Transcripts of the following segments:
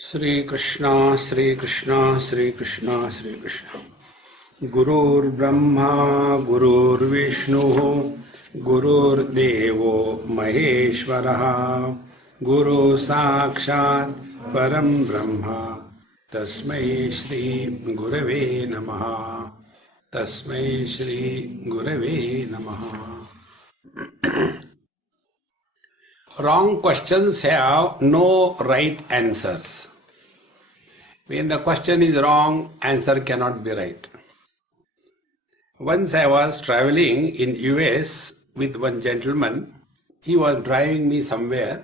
Sri Krishna, Sri Krishna, Sri Krishna, Sri Krishna. Gurur Brahma, Gurur Vishnu, Gurur Devo Maheshwaraha, Guru Sakshat Param Brahma, Tasmai Shri Gurave Namaha, Tasmai Shri Gurave Namaha. Wrong questions have no right answers. When the question is wrong, answer cannot be right. Once I was traveling in US with one gentleman. He was driving me somewhere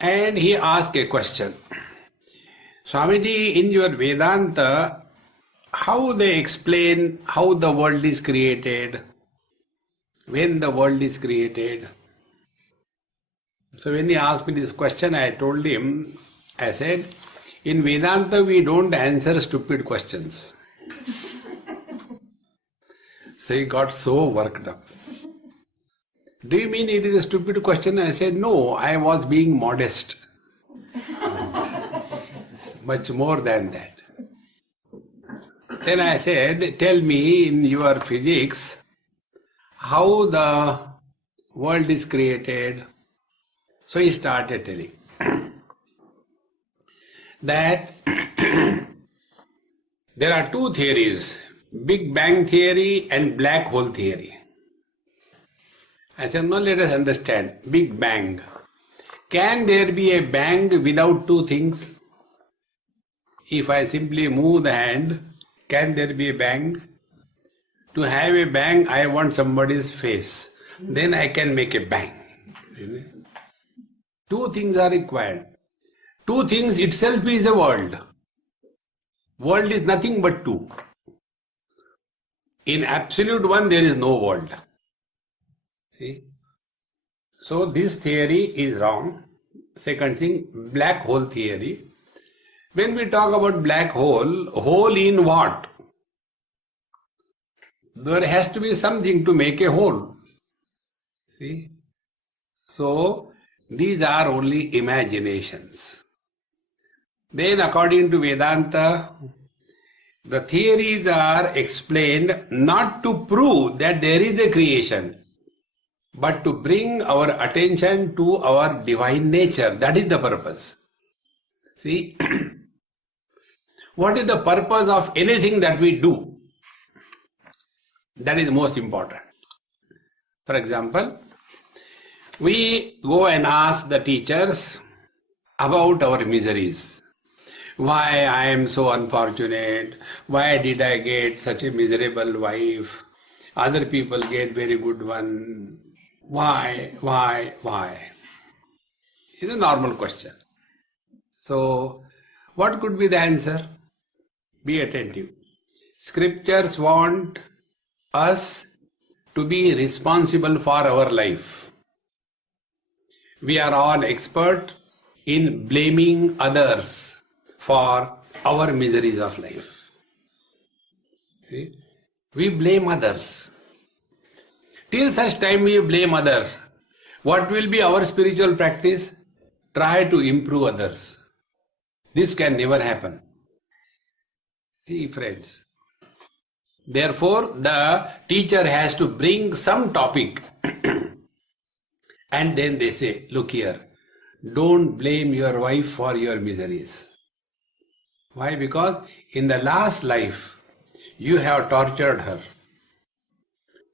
and he asked a question. Swamiji, in your Vedanta, how they explain how the world is created, when the world is created? So when he asked me this question, I told him, I said, in Vedanta we don't answer stupid questions. So he got so worked up. Do you mean it is a stupid question? I said, no, I was being modest. Much more than that. Then I said, tell me in your physics how the world is created. So he started telling that there are two theories, Big Bang theory and black hole theory. I said, no, let us understand. Big Bang. Can there be a bang without two things? If I simply move the hand, can there be a bang? To have a bang, I want somebody's face. Then I can make a bang. Two things are required. Two things itself is the world. World is nothing but two. In absolute one, there is no world. See? So this theory is wrong. Second thing, black hole theory. When we talk about black hole, hole in what? There has to be something to make a hole. See? So these are only imaginations. Then according to Vedanta, the theories are explained not to prove that there is a creation, but to bring our attention to our divine nature. That is the purpose. See, what is the purpose of anything that we do? That is most important. For example, we go and ask the teachers about our miseries. Why I am so unfortunate? Why did I get such a miserable wife? Other people get very good one. Why? It's a normal question. So, what could be the answer? Be attentive. Scriptures want us to be responsible for our life. We are all expert in blaming others for our miseries of life. See? We blame others. Till such time we blame others, what will be our spiritual practice? Try to improve others. This can never happen. See, friends. Therefore, the teacher has to bring some topic and then they say, look here, don't blame your wife for your miseries. Why? Because in the last life, you have tortured her.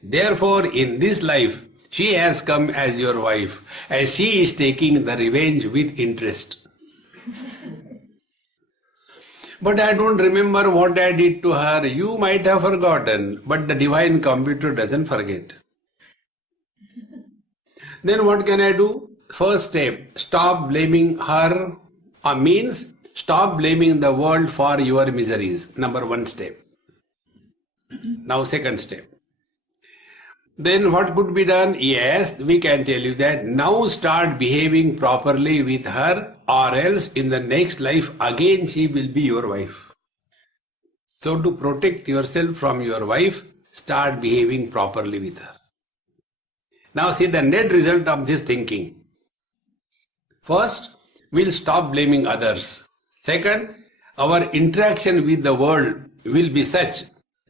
Therefore, in this life, she has come as your wife, and she is taking the revenge with interest. But I don't remember what I did to her. You might have forgotten, but the divine computer doesn't forget. Then what can I do? First step, stop blaming her, means stop blaming the world for your miseries. Number one step. Now second step. Then what could be done? Yes, we can tell you that now start behaving properly with her, or else in the next life again she will be your wife. So to protect yourself from your wife, start behaving properly with her. Now see the net result of this thinking. First, we'll stop blaming others. Second, our interaction with the world will be such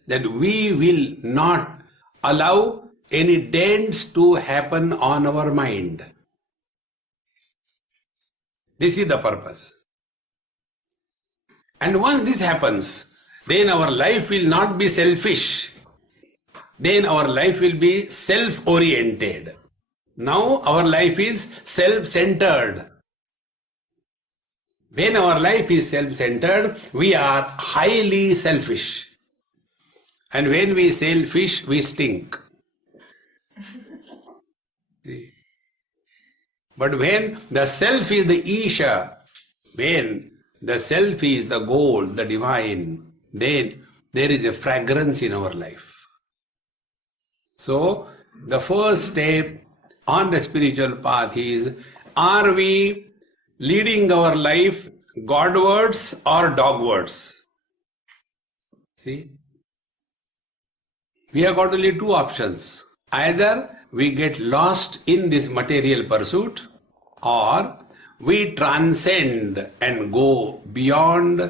that we will not allow any dents to happen on our mind. This is the purpose. And once this happens, then our life will not be selfish. Then our life will be self-oriented. Now our life is self-centered. When our life is self-centered, we are highly selfish. And when we selfish, we stink. But when the self is the Isha, when the self is the goal, the divine, then there is a fragrance in our life. So, the first step on the spiritual path is, are we leading our life Godwards or dogwards? See? We have got only two options. Either we get lost in this material pursuit, or we transcend and go beyond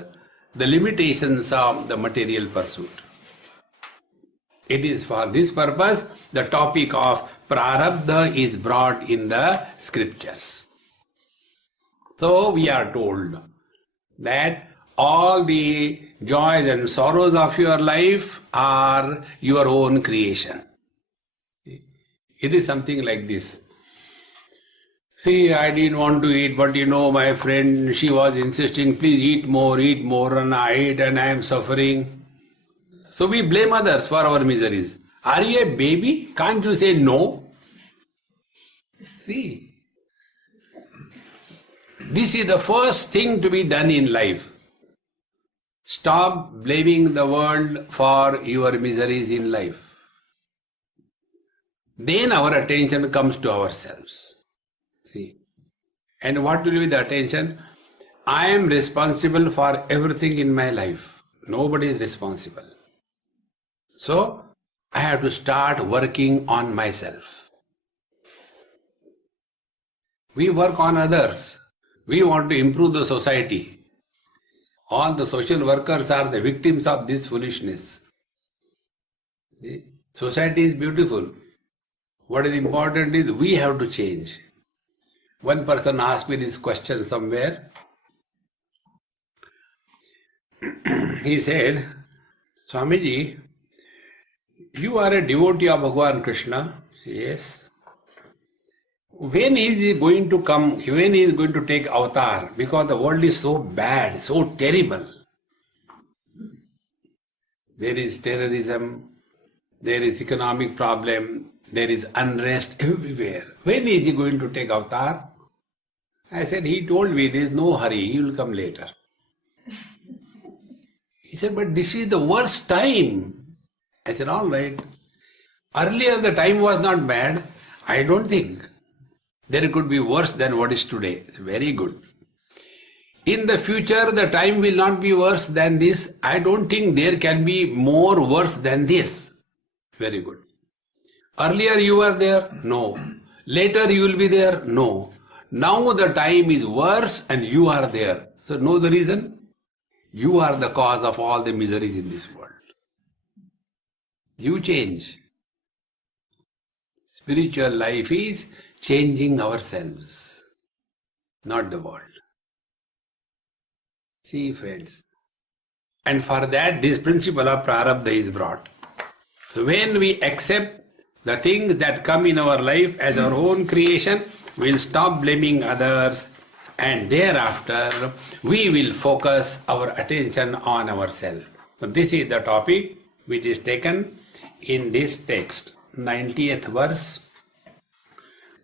the limitations of the material pursuit. It is for this purpose the topic of Prarabdha is brought in the scriptures. So we are told that all the joys and sorrows of your life are your own creation. It is something like this. See, I didn't want to eat, but my friend, she was insisting, please eat more, and I ate and I am suffering. So we blame others for our miseries. Are you a baby? Can't you say no? See, this is the first thing to be done in life. Stop blaming the world for your miseries in life. Then our attention comes to ourselves. See, and what will be the attention? I am responsible for everything in my life. Nobody is responsible. So, I have to start working on myself. We work on others. We want to improve the society. All the social workers are the victims of this foolishness. See? Society is beautiful. What is important is we have to change. One person asked me this question somewhere. He said, Swamiji, you are a devotee of Bhagavan Krishna. Yes. When is he going to come? When he is going to take avatar? Because the world is so bad, so terrible. There is terrorism, there is economic problem, there is unrest everywhere. When is he going to take avatar? I said, he told me there is no hurry, he will come later. He said, but this is the worst time. I said, all right. Earlier the time was not bad. I don't think there could be worse than what is today. Very good. In the future the time will not be worse than this. I don't think there can be more worse than this. Very good. Earlier you were there? No. Later you will be there? No. Now the time is worse and you are there. So know the reason? You are the cause of all the miseries in this world. You change. Spiritual life is changing ourselves, not the world. See, friends. And for that, this principle of Prarabdha is brought. So when we accept the things that come in our life as our own creation, we'll stop blaming others, and thereafter we will focus our attention on ourselves. So this is the topic which is taken in this text, 90th verse.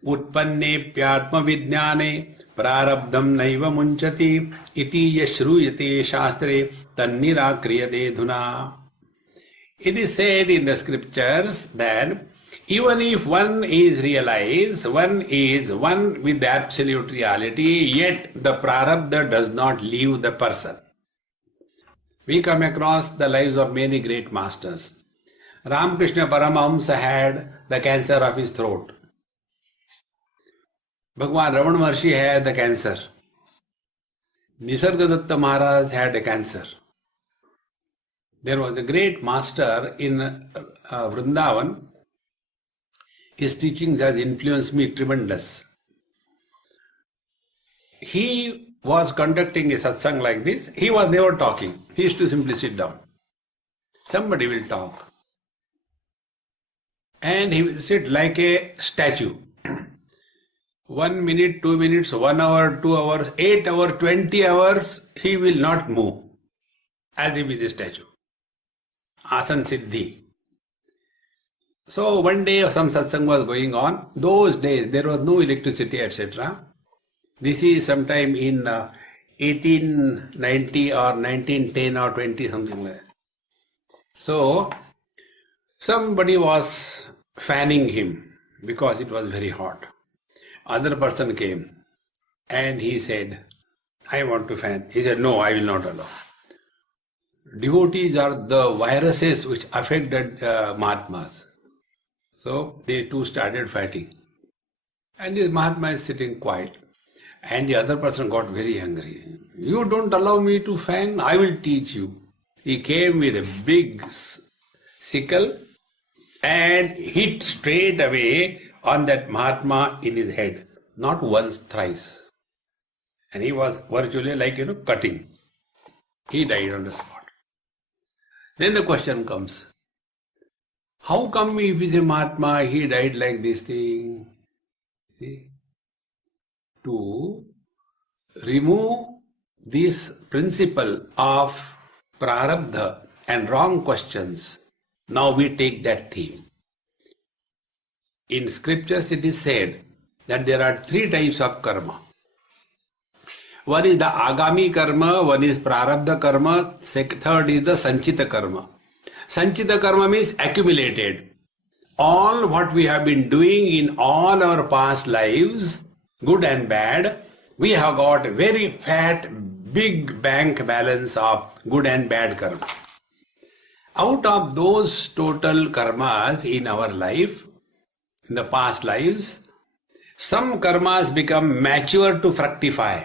उत्पन्नेप्यात्म विज्ञाने प्रारब्धम नैव मुञ्चति इति यश्रूयते शास्त्रे तन्निराक्रियते धुना. It is said in the scriptures that even if one is realized, one is one with the absolute reality, yet the prarabdha does not leave the person. We come across the lives of many great masters. Ramakrishna Paramahamsa had the cancer of his throat. Bhagavan Ramana Maharshi had the cancer. Nisargadatta Maharaj had a cancer. There was a great master in Vrindavan. His teachings has influenced me tremendous. He was conducting a satsang like this. He was never talking. He used to simply sit down. Somebody will talk. And he will sit like a statue. 1 minute, 2 minutes, 1 hour, 2 hours, 8 hours, 20 hours, he will not move. As if he is a statue. Asan Siddhi. So one day some satsang was going on. Those days there was no electricity, etc. This is sometime in 1890 or 1910 or 20, something like that. So somebody was fanning him because it was very hot. Other person came and he said, I want to fan. He said, no, I will not allow. Devotees are the viruses which affected Mahatmas. So they two started fighting. And this Mahatma is sitting quiet. And the other person got very angry. You don't allow me to fan, I will teach you. He came with a big sickle and hit straight away on that Mahatma in his head. Not once, thrice. And he was virtually like, cutting. He died on the spot. Then the question comes, how come if he is a Mahatma, he died like this thing? See? To remove this principle of prarabdha and wrong questions, now we take that theme. In scriptures it is said that there are 3 types of karma. One is the agami karma, one is prarabdha karma, third is the sanchita karma. Sanchita karma means accumulated. All what we have been doing in all our past lives, good and bad, we have got a very fat, big bank balance of good and bad karma. Out of those total karmas in our life, in the past lives, some karmas become mature to fructify.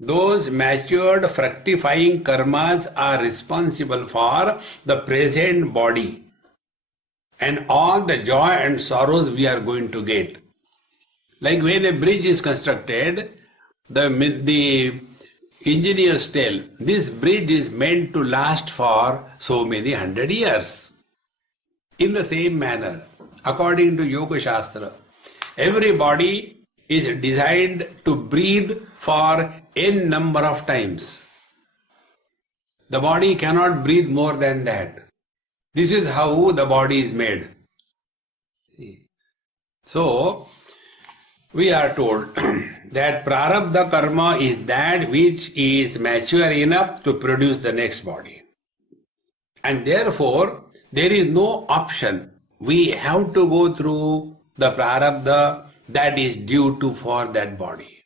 Those matured fructifying karmas are responsible for the present body and all the joy and sorrows we are going to get. Like when a bridge is constructed, the engineers tell, this bridge is meant to last for so many 100 years. In the same manner, according to Yoga Shastra, every body is designed to breathe for n number of times. The body cannot breathe more than that. This is how the body is made. See? So, we are told that prarabdha karma is that which is mature enough to produce the next body. And therefore, there is no option. We have to go through the prarabdha that is due to for that body.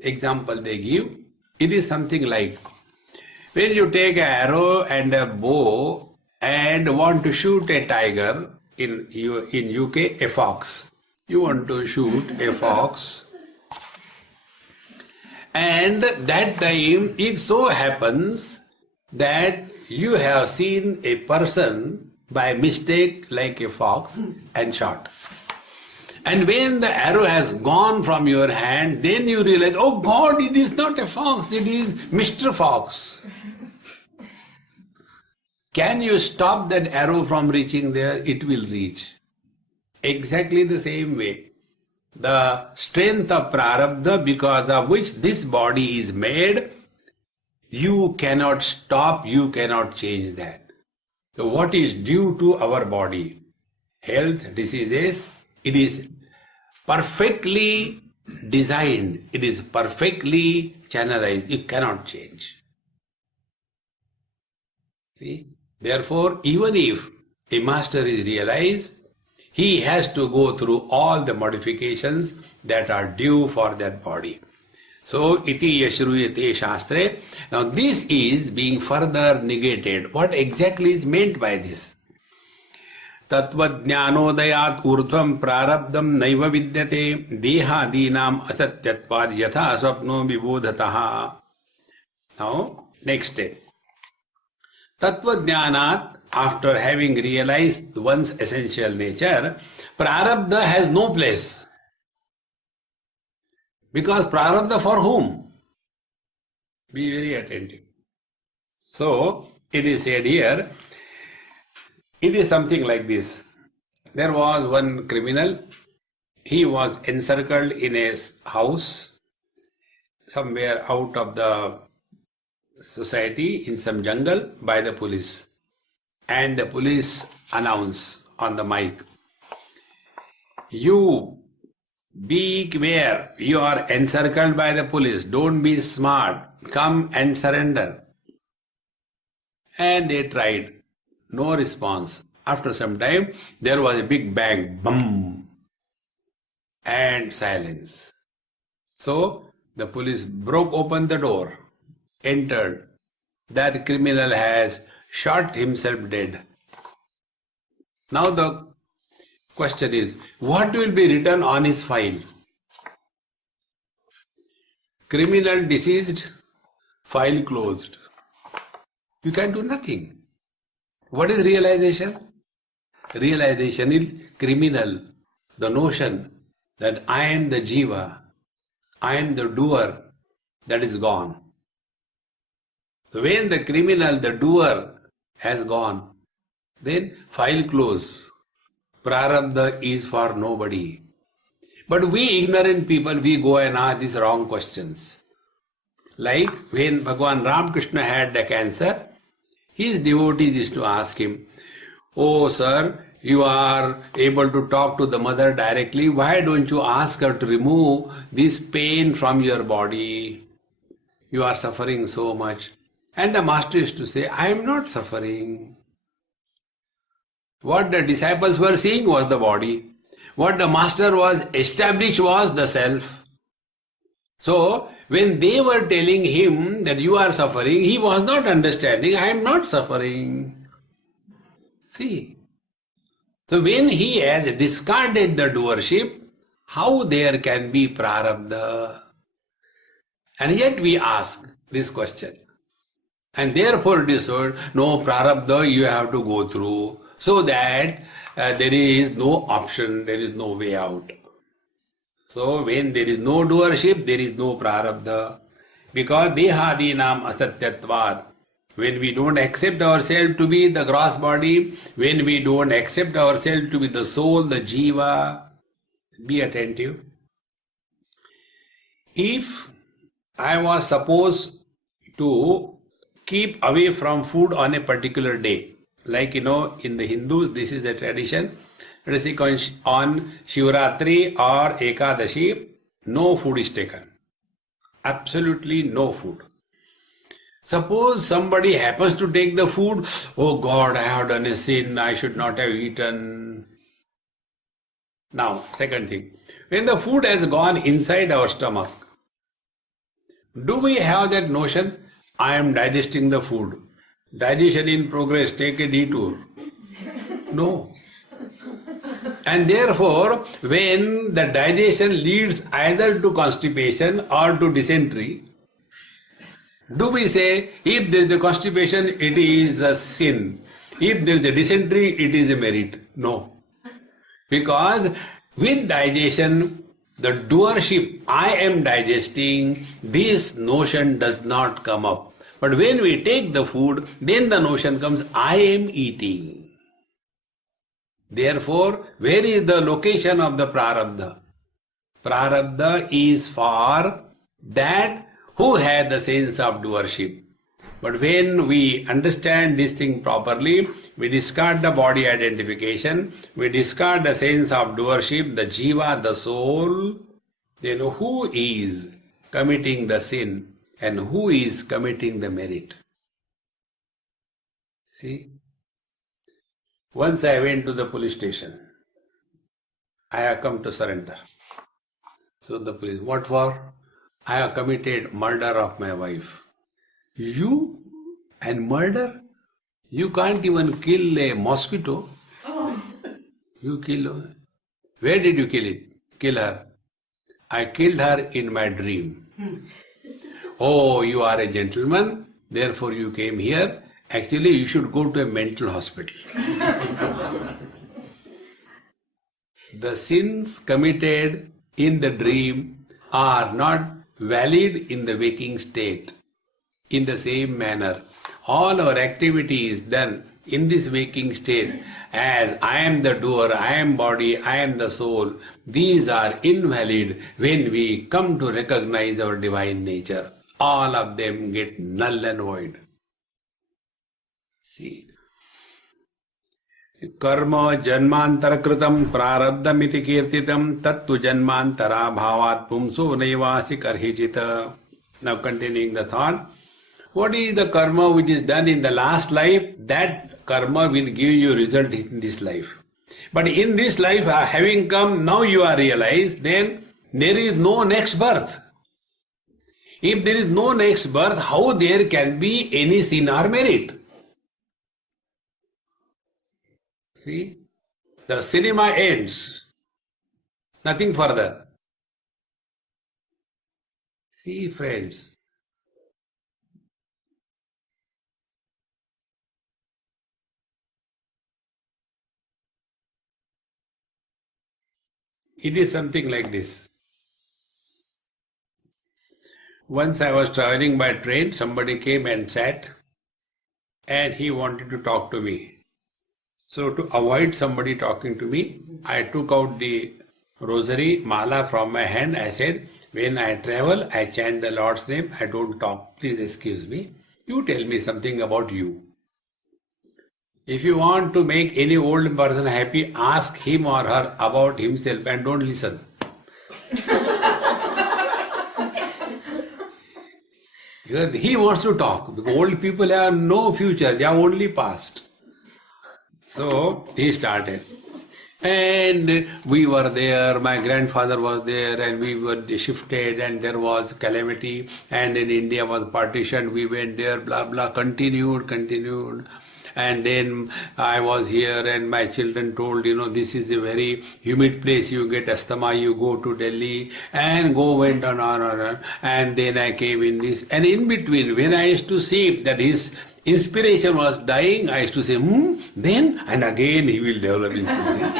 Example they give, it is something like when you take an arrow and a bow and want to shoot a tiger, in UK a fox. You want to shoot a fox, and that time it so happens that you have seen a person by mistake like a fox and shot. And when the arrow has gone from your hand, then you realize, oh God, it is not a fox, it is Mr. Fox. Can you stop that arrow from reaching there? It will reach. Exactly the same way. The strength of prarabdha, because of which this body is made, you cannot stop, you cannot change that. So what is due to our body? Health, diseases, it is perfectly designed, it is perfectly channelized, you cannot change. See? Therefore, even if a master is realized, he has to go through all the modifications that are due for that body. So, iti yashruyate shastre. Now, this is being further negated. What exactly is meant by this? तत्वज्ञानोदयात् ऊर्ध्वं प्रारब्धं नैव विद्यते देहादीनाम् असत्यत्वात् यथा स्वप्नो विबोधतः. Now, next step. Tattvajnanat, after having realized one's essential nature, prarabdha has no place. Because prarabdha for whom? Be very attentive. So, it is said here, it is something like this. There was one criminal. He was encircled in a house somewhere out of the society in some jungle by the police. And the police announce on the mic, you beware, you are encircled by the police, don't be smart, come and surrender. And they tried, no response. After some time, there was a big bang, boom, and silence. So, the police broke open the door, entered. That criminal has shot himself dead. Now the question is, what will be written on his file? Criminal deceased, file closed. You can do nothing. What is realization? Realization is criminal. The notion that I am the jiva, I am the doer, that is gone. When the criminal, the doer, has gone, then file close. Prarabdha is for nobody. But we ignorant people, we go and ask these wrong questions. Like when Bhagavan Ramakrishna had the cancer, his devotees used to ask him, oh sir, you are able to talk to the mother directly, why don't you ask her to remove this pain from your body? You are suffering so much. And the master used to say, I am not suffering. What the disciples were seeing was the body. What the master was established was the self. So, when they were telling him that you are suffering, he was not understanding, I am not suffering. See. So, when he has discarded the doership, how there can be prarabdha? And yet we ask this question. And therefore it is told, no prarabdha you have to go through, so that there is no option, there is no way out. So when there is no doership, there is no prarabdha. Because dehadinam asatyatvad. When we don't accept ourselves to be the gross body, when we don't accept ourselves to be the soul, the jiva, be attentive. If I was supposed to keep away from food on a particular day, like in the Hindus, this is the tradition. Let us say on Shivratri or Ekadashi, no food is taken. Absolutely no food. Suppose somebody happens to take the food, oh God, I have done a sin, I should not have eaten. Now, second thing, when the food has gone inside our stomach, do we have that notion, I am digesting the food? Digestion in progress, take a detour. No. And therefore, when the digestion leads either to constipation or to dysentery, do we say, if there is a constipation, it is a sin. If there is a dysentery, it is a merit? No. Because with digestion, the doership, I am digesting, this notion does not come up. But when we take the food, then the notion comes, I am eating. Therefore, where is the location of the prarabdha? Prarabdha is for that who had the sense of doership. But when we understand this thing properly, we discard the body identification, we discard the sense of doership, the jiva, the soul, then who is committing the sin and who is committing the merit? See? Once I went to the police station. I have come to surrender. So the police, what for? I have committed murder of my wife. You and murder? You can't even kill a mosquito. You kill her. Where did you kill her? I killed her in my dream. Oh, you are a gentleman, therefore you came here. Actually, you should go to a mental hospital. The sins committed in the dream are not valid in the waking state. In the same manner, all our activity is done in this waking state as I am the doer, I am body, I am the soul. These are invalid when we come to recognize our divine nature. All of them get null and void. See, कर्म जन्मांतर कृतम प्रारब्धमिति कीर्तितम तत्तु जन्मांतरा भावात् पुंसो नैवासि कर्हिचित. Now continuing the thought, what is the karma which is done in the last life? That karma will give you result in this life. But in this life, having come, now you are realized, then there is no next birth. If there is no next birth, how there can be any sin or merit? See, the cinema ends, nothing further. See, friends, it is something like this. Once I was traveling by train, somebody came and sat, and he wanted to talk to me. So to avoid somebody talking to me, I took out the rosary mala from my hand. I said, when I travel, I chant the Lord's name. I don't talk. Please excuse me. You tell me something about you. If you want to make any old person happy, ask him or her about himself and don't listen. Because he wants to talk. Because old people have no future. They have only past. So he started. And we were there, my grandfather was there, and we were shifted, and there was calamity, and in India was partition, we went there, blah blah, continued. And then I was here, and my children told, this is a very humid place, you get asthma, you go to Delhi, and went on. And then I came in this, and in between, when I used to see that his inspiration was dying, I used to say, then, and again he will develop inspiration.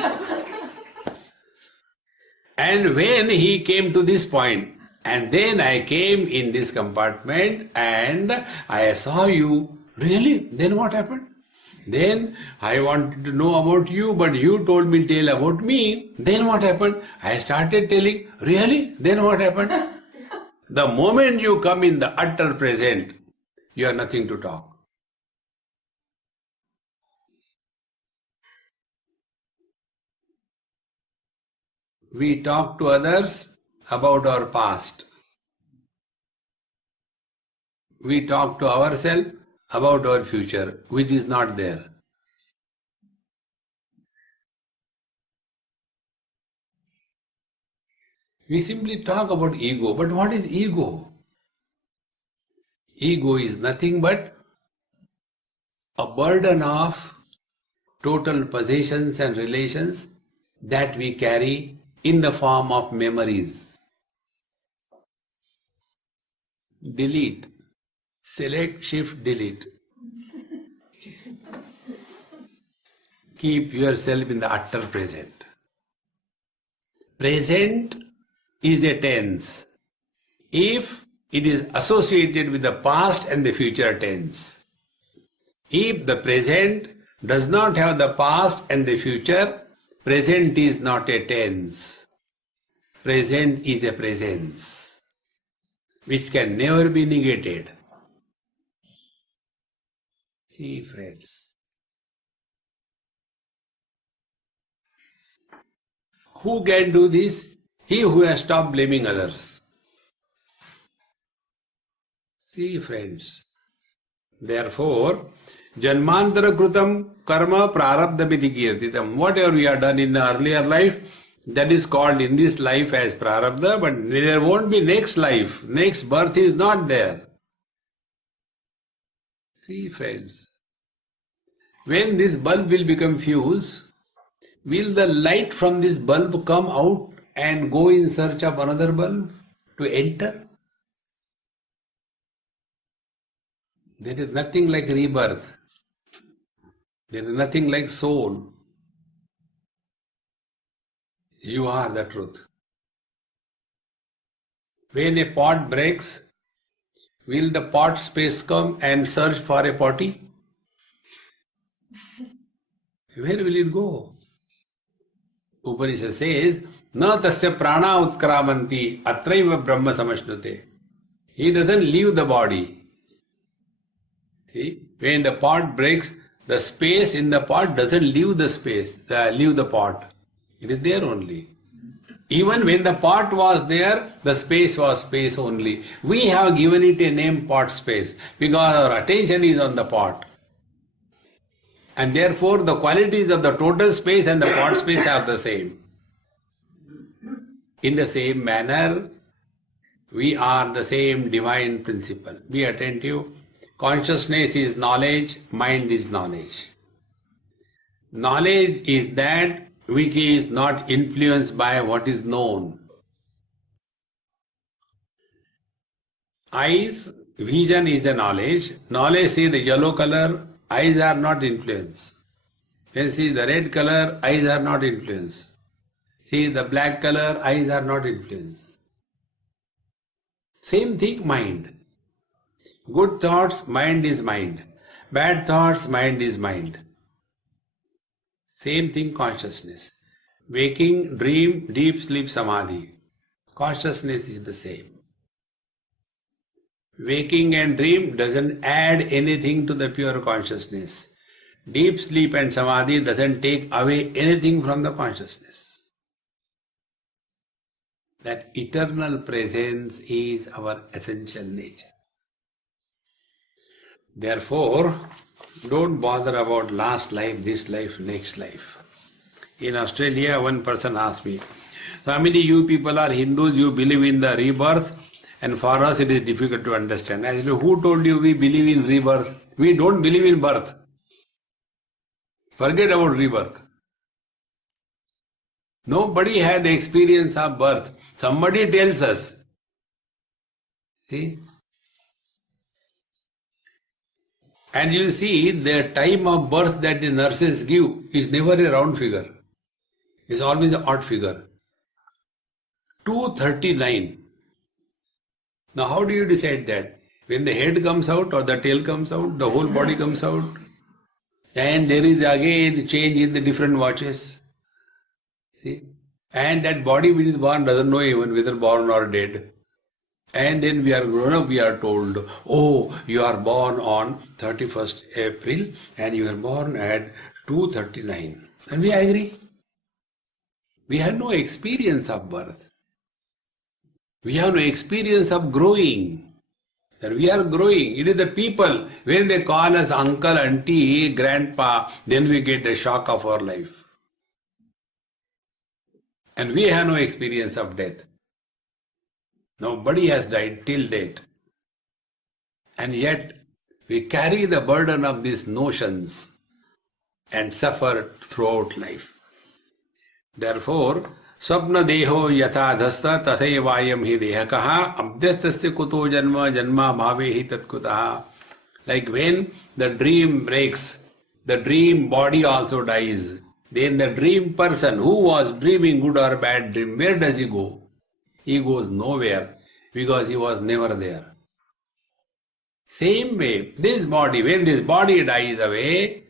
And when he came to this point, and then I came in this compartment and I saw you, really? Then what happened? Then I wanted to know about you, but you told me tell about me. Then what happened? I started telling, really? Then what happened? The moment you come in the utter present, you have nothing to talk. We talk to others about our past. We talk to ourselves about our future, which is not there. We simply talk about ego, but what is ego? Ego is nothing but a burden of total possessions and relations that we carry in the form of memories. Delete. Select, shift, delete. Keep yourself in the utter present. Present is a tense. If it is associated with the past and the future tense. If the present does not have the past and the future, present is not a tense. Present is a presence, which can never be negated. See, friends, who can do this? He who has stopped blaming others. See, friends, therefore, Janmantara Krutam Karma Prarabdhamiti Kirtitam. Whatever we have done in the earlier life, that is called in this life as Prarabdha, but there won't be next life. Next birth is not there. See, friends, when this bulb will become fuse, will the light from this bulb come out and go in search of another bulb to enter? There is nothing like rebirth. There is nothing like soul. You are the truth. When a pot breaks, will the pot space come and search for a potty? Where will it go? Upanishad says, Na tasya prana utkramanti atraiva brahma samashnute. He doesn't leave the body. See, when the pot breaks, the space in the pot doesn't leave the space, leave the pot. It is there only. Even when the pot was there, the space was space only. We have given it a name pot space because our attention is on the pot. And therefore the qualities of the total space and the pot space are the same. In the same manner, we are the same divine principle. Be attentive. Consciousness is knowledge, mind is knowledge. Knowledge is that which is not influenced by what is known. Eyes, vision is a knowledge. Knowledge see the yellow color, eyes are not influenced. Then see the red color, eyes are not influenced. See the black color, eyes are not influenced. Same thing, mind. Good thoughts, mind is mind. Bad thoughts, mind is mind. Same thing, consciousness. Waking, dream, deep sleep, samadhi. Consciousness is the same. Waking and dream doesn't add anything to the pure consciousness. Deep sleep and samadhi doesn't take away anything from the consciousness. That eternal presence is our essential nature. Therefore, don't bother about last life, this life, next life. In Australia, one person asked me, Swamiji, you people are Hindus, you believe in the rebirth, and for us it is difficult to understand. I said, who told you we believe in rebirth? We don't believe in birth. Forget about rebirth. Nobody had the experience of birth. Somebody tells us. See? And you see, the time of birth that the nurses give is never a round figure. It's always an odd figure. 239. Now how do you decide that? When the head comes out or the tail comes out, the whole body comes out. And there is again change in the different watches. See? And that body which is born doesn't know even whether born or dead. And then we are grown up, we are told, oh, you are born on 31st April and you are born at 2:39. And we agree. We have no experience of birth. We have no experience of growing. That we are growing. It is the people, when they call us uncle, auntie, grandpa, then we get the shock of our life. And we have no experience of death. Nobody has died till date. And yet, we carry the burden of these notions and suffer throughout life. Therefore, Swapna deho yatha dhasta tathayavayam hi dehakaha abdyatasya kuto janma janma bhavehi tatkutaha. Like when the dream breaks, the dream body also dies. Then the dream person who was dreaming good or bad dream, where does he go? He goes nowhere because he was never there. Same way, this body, when this body dies away,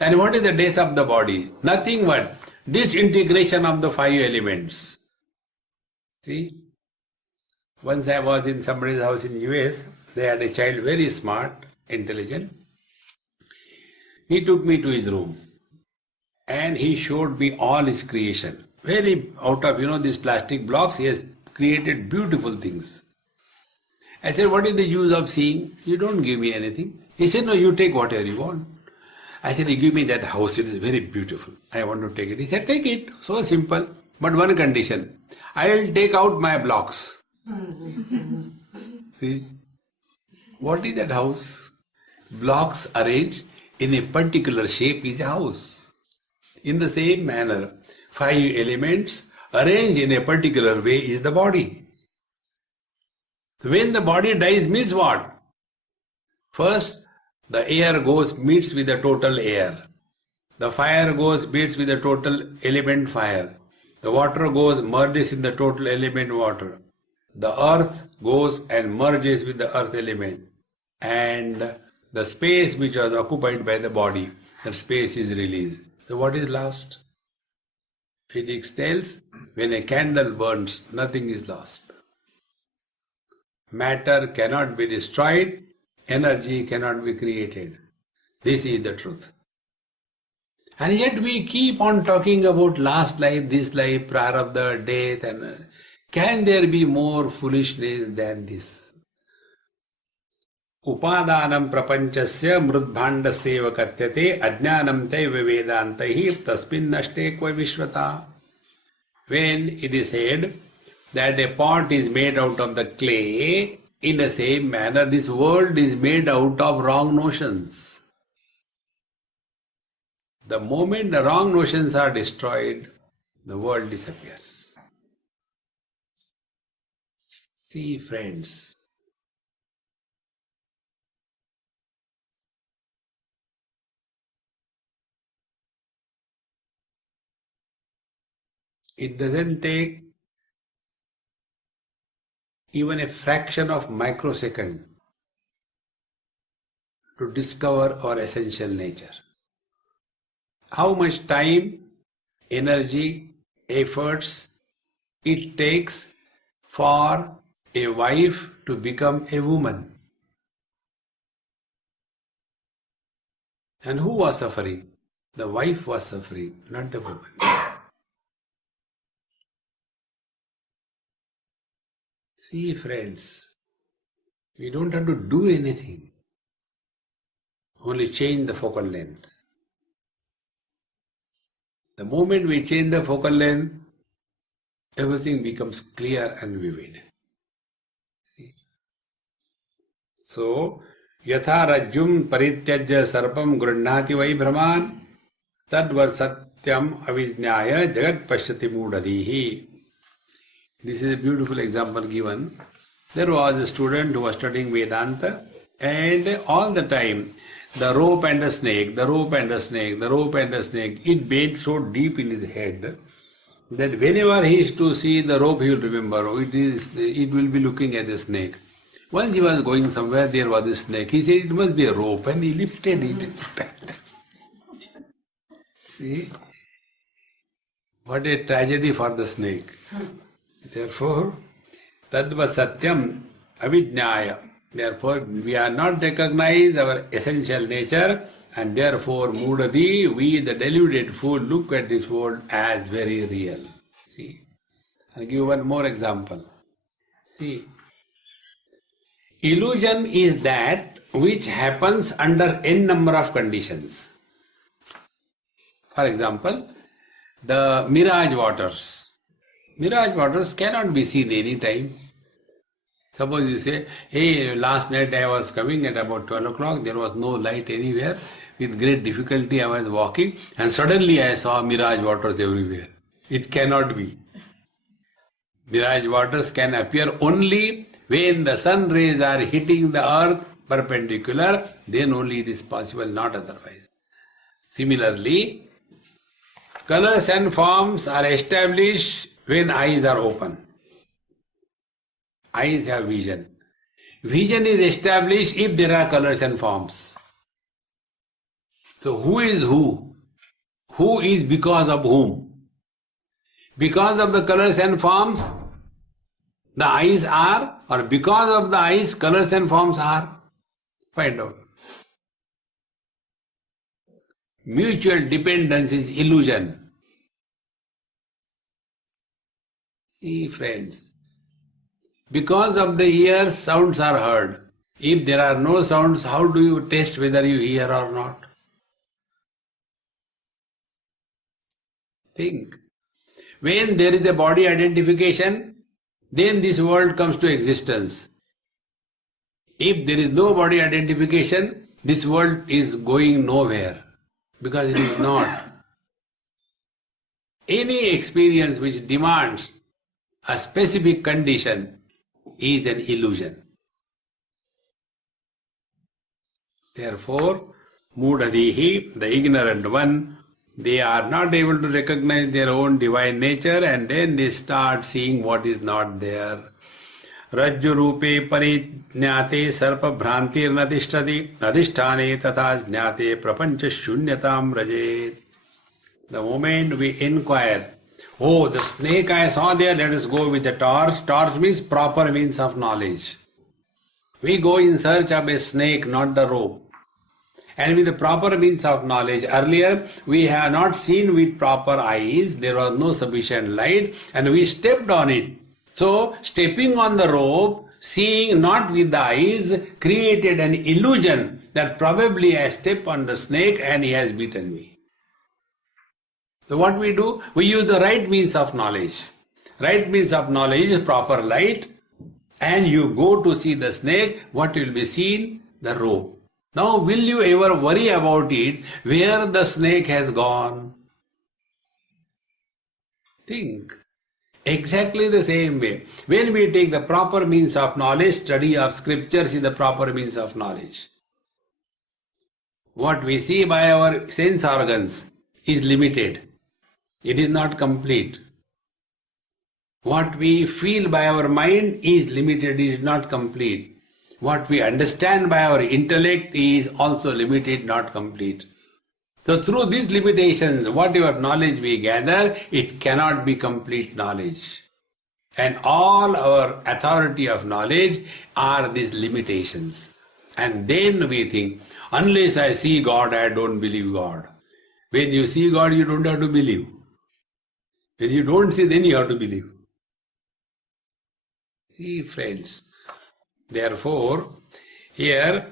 and what is the death of the body? Nothing but disintegration of the 5 elements. See? Once I was in somebody's house in US, they had a child very smart, intelligent. He took me to his room and he showed me all his creation. Very out of, these plastic blocks, he has created beautiful things. I said, what is the use of seeing? You don't give me anything. He said, no, you take whatever you want. I said, you give me that house, it is very beautiful. I want to take it. He said, take it. So simple. But one condition. I will take out my blocks. See? What is that house? Blocks arranged in a particular shape is a house. In the same manner, 5 elements arranged in a particular way is the body. When the body dies means what? First, the air goes meets with the total air. The fire goes meets with the total element fire. The water goes merges in the total element water. The earth goes and merges with the earth element. And the space which was occupied by the body, that space is released. So what is lost? Physics tells, when a candle burns, nothing is lost. Matter cannot be destroyed, energy cannot be created. This is the truth. And yet we keep on talking about last life, this life, prarabdha, death, and can there be more foolishness than this? Upadanam prapanchasya mrudbhandasya katyate ajnanam taiva vedantahi tasmin nashte kva vishvata. When it is said that a pot is made out of the clay, in the same manner this world is made out of wrong notions. The moment the wrong notions are destroyed, the world disappears. See, friends, it doesn't take even a fraction of microsecond to discover our essential nature. How much time, energy, efforts it takes for a wife to become a woman. And who was suffering? The wife was suffering, not the woman. See, friends, we don't have to do anything, only change the focal length. The moment we change the focal length, everything becomes clear and vivid. See? So, yatha rajyum parityajya sarpam grannati vai brahman tadvat satyam avidnyaya jagat pashyati mudadihi. This is a beautiful example given. There was a student who was studying Vedanta, and all the time the rope and the snake, the rope and the snake, the rope and the snake, it bent so deep in his head that whenever he is to see the rope, he will remember, it will be looking at the snake. Once he was going somewhere, there was a snake. He said it must be a rope, and he lifted it. See? What a tragedy for the snake. Therefore, tadva satyam avidnyaya. Therefore, we are not recognize our essential nature, and therefore, mudadi, we the deluded fool look at this world as very real. See, I'll give one more example. See, illusion is that which happens under n number of conditions. For example, the mirage waters. Mirage waters cannot be seen any time. Suppose you say, hey, last night I was coming at about 12 o'clock, there was no light anywhere. With great difficulty I was walking, and suddenly I saw mirage waters everywhere. It cannot be. Mirage waters can appear only when the sun rays are hitting the earth perpendicular, then only it is possible, not otherwise. Similarly, colors and forms are established when eyes are open. Eyes have vision. Vision is established if there are colors and forms. So who is who? Who is because of whom? Because of the colors and forms, the eyes are, or because of the eyes, colors and forms are? Find out. Mutual dependence is illusion. See, friends, because of the ears, sounds are heard. If there are no sounds, how do you test whether you hear or not? Think. When there is a body identification, then this world comes to existence. If there is no body identification, this world is going nowhere, because it is not. Any experience which demands a specific condition is an illusion. Therefore, Mudhadihi, the ignorant one, they are not able to recognize their own divine nature, and then they start seeing what is not there. Rajju rupe parijñate sarpa bhrantir natishthati adhisthane tata jñate prapancha shunyatam rajet. The moment we inquire, oh, the snake I saw there, let us go with the torch. Torch means proper means of knowledge. We go in search of a snake, not the rope. And with the proper means of knowledge. Earlier, we have not seen with proper eyes, there was no sufficient light, and we stepped on it. So, stepping on the rope, seeing not with the eyes, created an illusion that probably I step on the snake and he has bitten me. So what we do? We use the right means of knowledge. Right means of knowledge is proper light, and you go to see the snake, what will be seen? The rope. Now will you ever worry about it, where the snake has gone? Think. Exactly the same way. When we take the proper means of knowledge, study of scriptures is the proper means of knowledge. What we see by our sense organs is limited. It is not complete. What we feel by our mind is limited, it is not complete. What we understand by our intellect is also limited, not complete. So through these limitations, whatever knowledge we gather, it cannot be complete knowledge. And all our authority of knowledge are these limitations. And then we think, unless I see God, I don't believe God. When you see God, you don't have to believe. When you don't see, then you have to believe. See, friends. Therefore, here,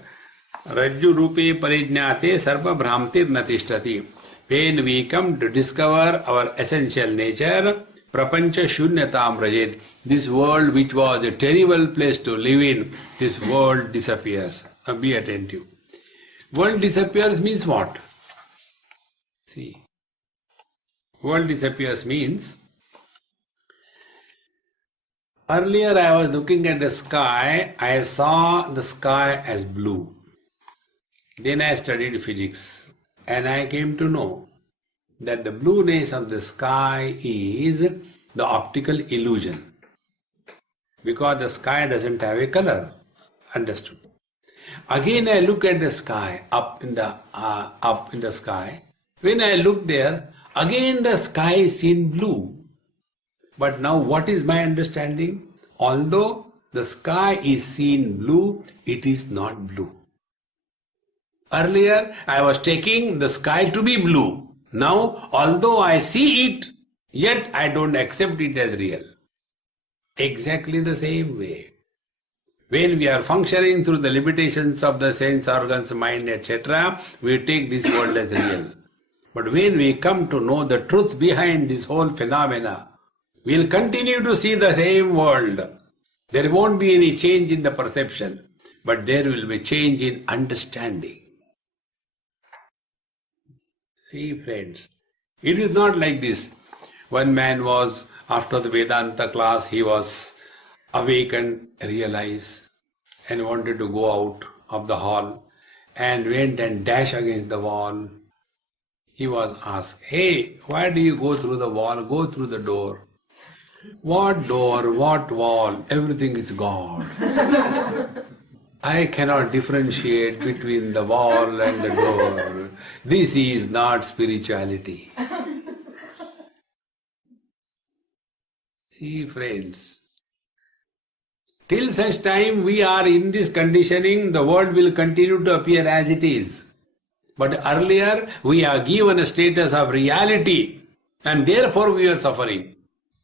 Rajju rupe parijñate sarva bhramtir natishtati. When we come to discover our essential nature, prapancha shunyatam rajet. This world which was a terrible place to live in, this world disappears. Now be attentive. World disappears means what? See. World disappears means, earlier I was looking at the sky, I saw the sky as blue. Then I studied physics and I came to know that the blueness of the sky is the optical illusion. Because the sky doesn't have a color. Understood? Again I look at the sky, up in the sky. When I look there, again the sky is seen blue. But now what is my understanding? Although the sky is seen blue, it is not blue. Earlier I was taking the sky to be blue. Now although I see it, yet I don't accept it as real. Exactly the same way. When we are functioning through the limitations of the sense organs, mind, etc., we take this world as real. But when we come to know the truth behind this whole phenomena, we will continue to see the same world. There won't be any change in the perception, but there will be change in understanding. See, friends, it is not like this. One man was, after the Vedanta class, he was awakened, realized, and wanted to go out of the hall, and went and dashed against the wall. He was asked, hey, why do you go through the wall? Go through the door. What door? What wall? Everything is God. I cannot differentiate between the wall and the door. This is not spirituality. See, friends, till such time we are in this conditioning, the world will continue to appear as it is. But earlier we are given a status of reality and therefore we are suffering.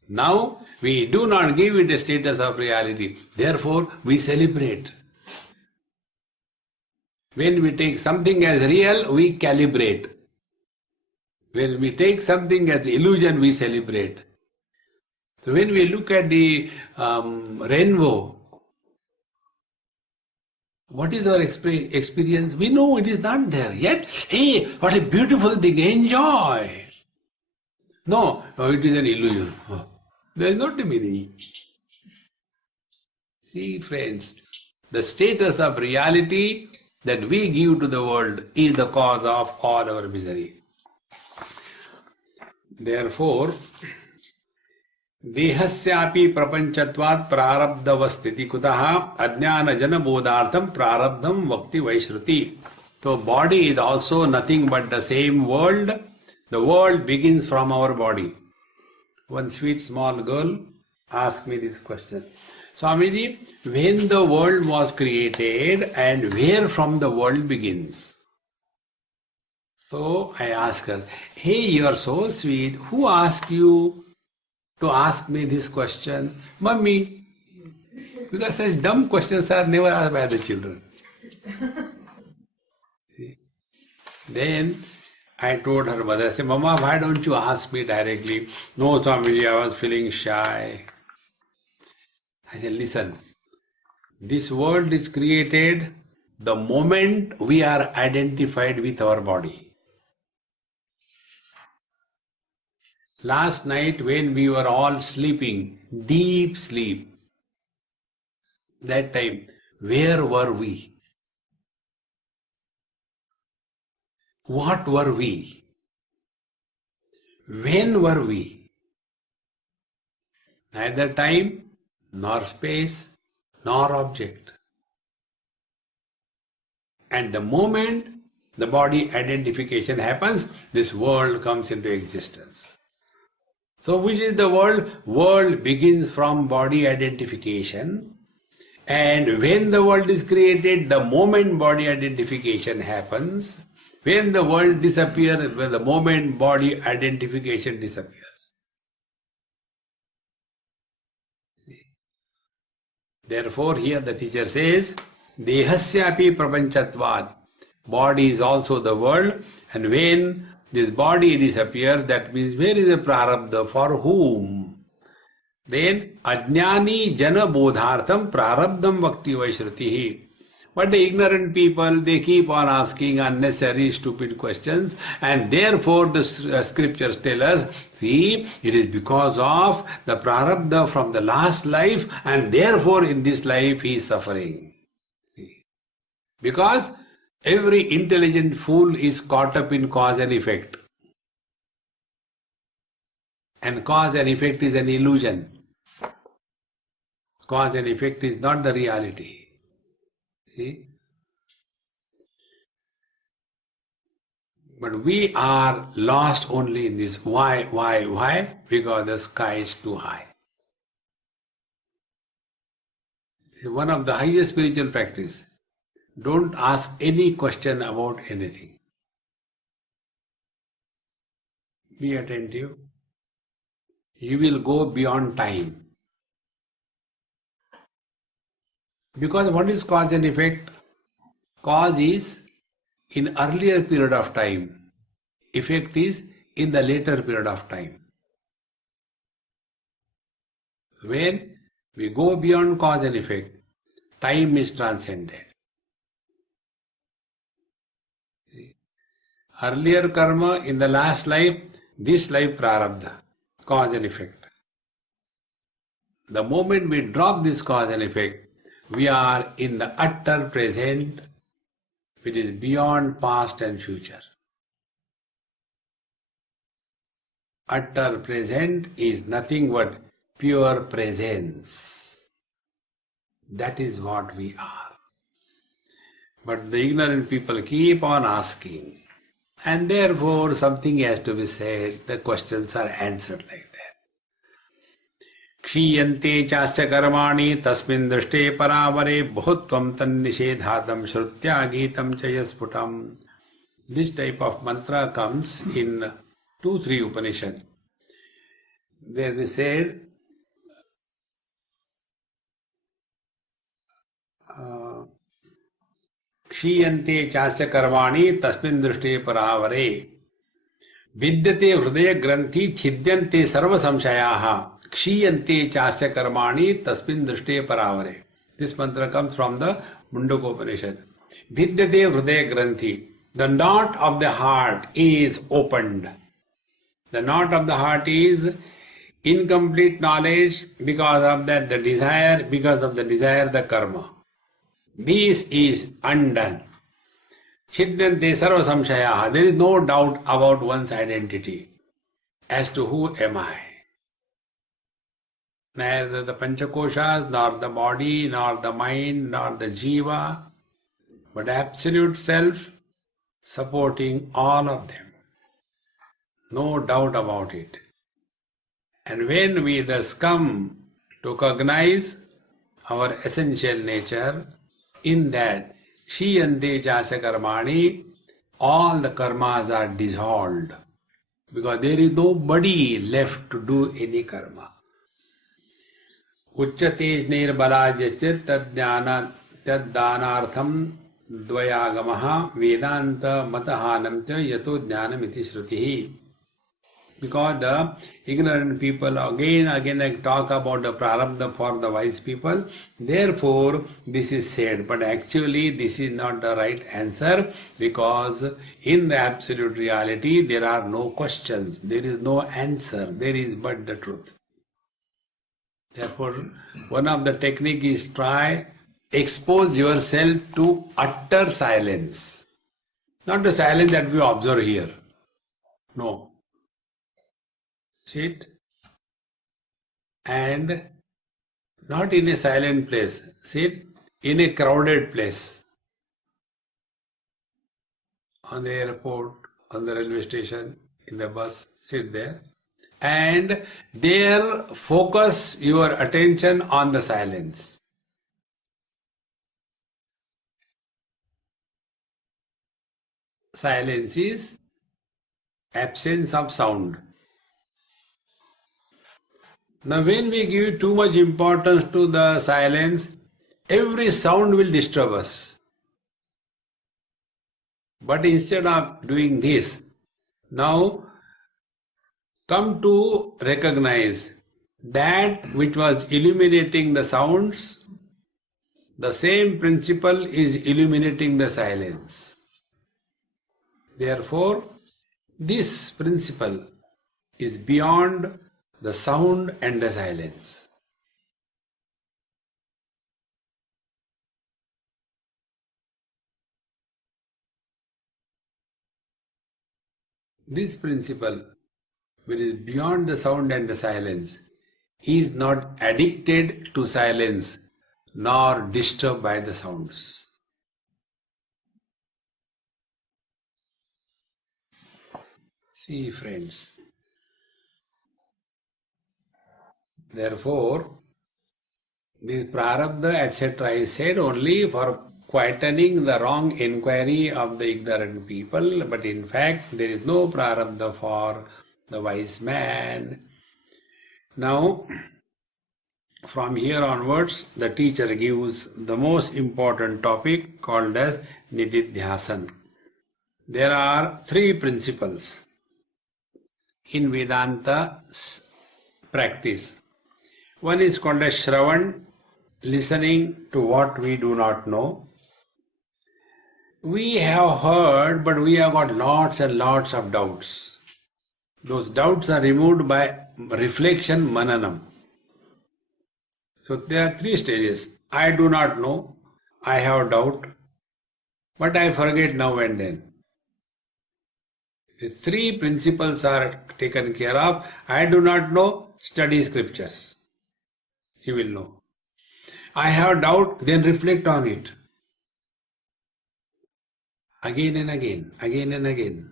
Now we do not give it a status of reality, therefore we celebrate. When we take something as real, we calibrate. When we take something as illusion, we celebrate. So when we look at the rainbow, what is our experience? We know it is not there. Yet, hey, what a beautiful thing, enjoy. No, it is an illusion. There is no meaning. See, friends, the status of reality that we give to the world is the cause of all our misery. Therefore, देहस्यापि प्रपंचत्वात् प्रारब्धवस्थिति कुतः अज्ञान जन बोधार्थम प्रारब्धम वक्ति वैश्रुति. So body is also nothing but the same world. The world begins from our body. One sweet small girl asked me this question. Swamiji, when the world was created and where from the world begins? So I asked her, hey, you are so sweet. Who asked you to ask me this question? Mummy. Because such dumb questions are never asked by the children. Then I told her mother, I said, Mama, why don't you ask me directly? No, Swamiji, I was feeling shy. I said, listen, this world is created the moment we are identified with our body. Last night when we were all sleeping, deep sleep, that time, where were we? What were we? When were we? Neither time, nor space, nor object. And the moment the body identification happens, this world comes into existence. So which is the world? World begins from body identification. And when the world is created, the moment body identification happens, when the world disappears, when the moment body identification disappears. Therefore, here the teacher says, Dehasyapi prapanchatvad. Body is also the world, and when this body disappears, that means where is the prarabdha? For whom? Then, ajnani jana bodhartham prarabdham bhakti vaishrutihi. But the ignorant people, they keep on asking unnecessary, stupid questions, and therefore the scriptures tell us, see, it is because of the prarabdha from the last life, and therefore in this life he is suffering. See? Because every intelligent fool is caught up in cause and effect. And cause and effect is an illusion. Cause and effect is not the reality. See? But we are lost only in this. Why? Because the sky is too high. This is one of the highest spiritual practice. Don't ask any question about anything. Be attentive. You will go beyond time. Because what is cause and effect? Cause is in earlier period of time. Effect is in the later period of time. When we go beyond cause and effect, time is transcended. Earlier karma in the last life, this life prarabdha, cause and effect. The moment we drop this cause and effect, we are in the utter present, which is beyond past and future. Utter present is nothing but pure presence. That is what we are. But the ignorant people keep on asking, and therefore something has to be said. The questions are answered like that. क्षीयन्ते चास्य कर्माणि तस्मिन् दृष्टे परावरे बहुत्वं तन्निषेधार्थं श्रुत्या गीतं च यस्फुटम्. This type of mantra comes in 2-3 Upanishad. There they said, क्षीयन्ते चास्य कर्माणि तस्मिन् दृष्टे परावरे विद्यते हृदय ग्रंथि छिद्यन्ते सर्व संशयाः क्षीयन्ते चास्य कर्माणि तस्मिन् दृष्टे परावरे. This mantra comes from the Mundaka Upanishad. Vidyate hridaya granthi. The knot of the heart is opened. The knot of the heart is incomplete knowledge, because of that the desire, because of the desire the karma. This is undone. Chiddyante sarva samshayaha. There is no doubt about one's identity as to who am I. Neither the Panchakoshas, nor the body, nor the mind, nor the jiva, but absolute self supporting all of them. No doubt about it. And when we thus come to cognize our essential nature, in that Shiyante Chasya Karmani, all the karmas are dissolved, because there is nobody left to do any karma. Uchyatesh nirbaladyacit taddanartham dvayagamaha vedanta matahanam cha yato jnanam iti shrutihi. Because the ignorant people again talk about the prarabdha for the wise people, therefore this is said. But actually this is not the right answer, because in the absolute reality there are no questions, there is no answer, there is but the truth. Therefore, one of the technique is expose yourself to utter silence. Not the silence that we observe here. No. Sit and not in a silent place. Sit in a crowded place. On the airport, on the railway station, in the bus, sit there. And there focus your attention on the silence. Silence is absence of sound. Now when we give too much importance to the silence, every sound will disturb us. But instead of doing this, now come to recognize that which was illuminating the sounds, the same principle is illuminating the silence. Therefore, this principle is beyond the sound and the silence. This principle, which is beyond the sound and the silence, is not addicted to silence nor disturbed by the sounds. See, friends, therefore, this prarabdha, etc. is said only for quietening the wrong inquiry of the ignorant people, but in fact there is no prarabdha for the wise man. Now, from here onwards, the teacher gives the most important topic called as Nididhyasan. There are three principles in Vedanta practice. One is called as Shravan, listening to what we do not know. We have heard, but we have got lots and lots of doubts. Those doubts are removed by reflection, mananam. So there are three stages. I do not know, I have doubt, but I forget now and then. The three principles are taken care of. I do not know, study scriptures. You will know. I have doubt, then reflect on it. Again and again, again and again.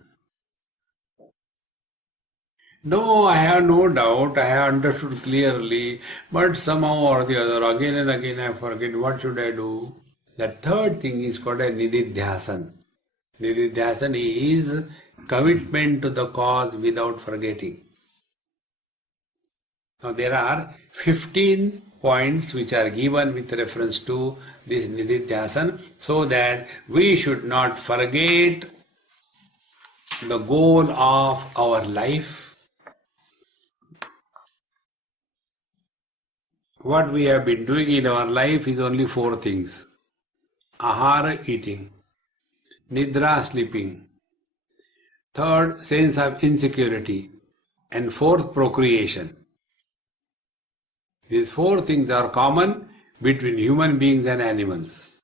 No, I have no doubt, I have understood clearly, but somehow or the other, again and again I forget, what should I do? The third thing is called a Nididhyasan. Nididhyasan is commitment to the cause without forgetting. Now there are 15 points which are given with reference to this Nididhyasan, so that we should not forget the goal of our life. What we have been doing in our life is only four things. Ahara, eating. Nidra, sleeping. Third, sense of insecurity. and fourth, procreation. These four things are common between human beings and animals.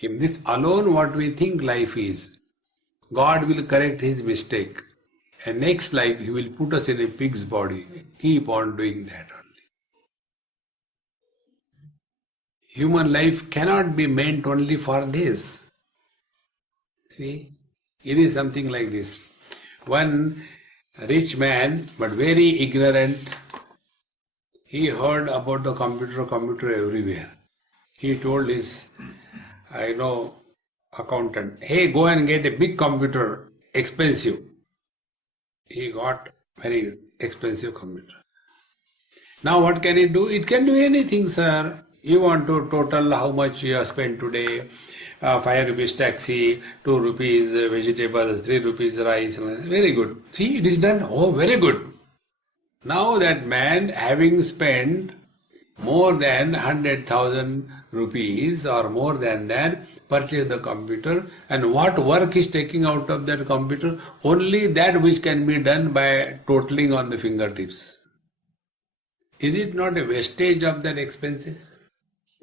In this alone, what we think life is, God will correct his mistake. And next life, he will put us in a pig's body. Keep on doing that only. Human life cannot be meant only for this. See, it is something like this. One rich man, but very ignorant, he heard about the computer everywhere. He told his, accountant, hey, go and get a big computer, expensive. He got very expensive computer. Now what can it do? It can do anything, sir. You want to total how much you have spent today, 5 rupees taxi, 2 rupees vegetables, 3 rupees rice. Very good. See, it is done. Oh, very good. Now that man, having spent more than 100,000 rupees or more than that, purchase the computer, and what work is taking out of that computer? Only that which can be done by totaling on the fingertips. Is it not a wastage of that expenses?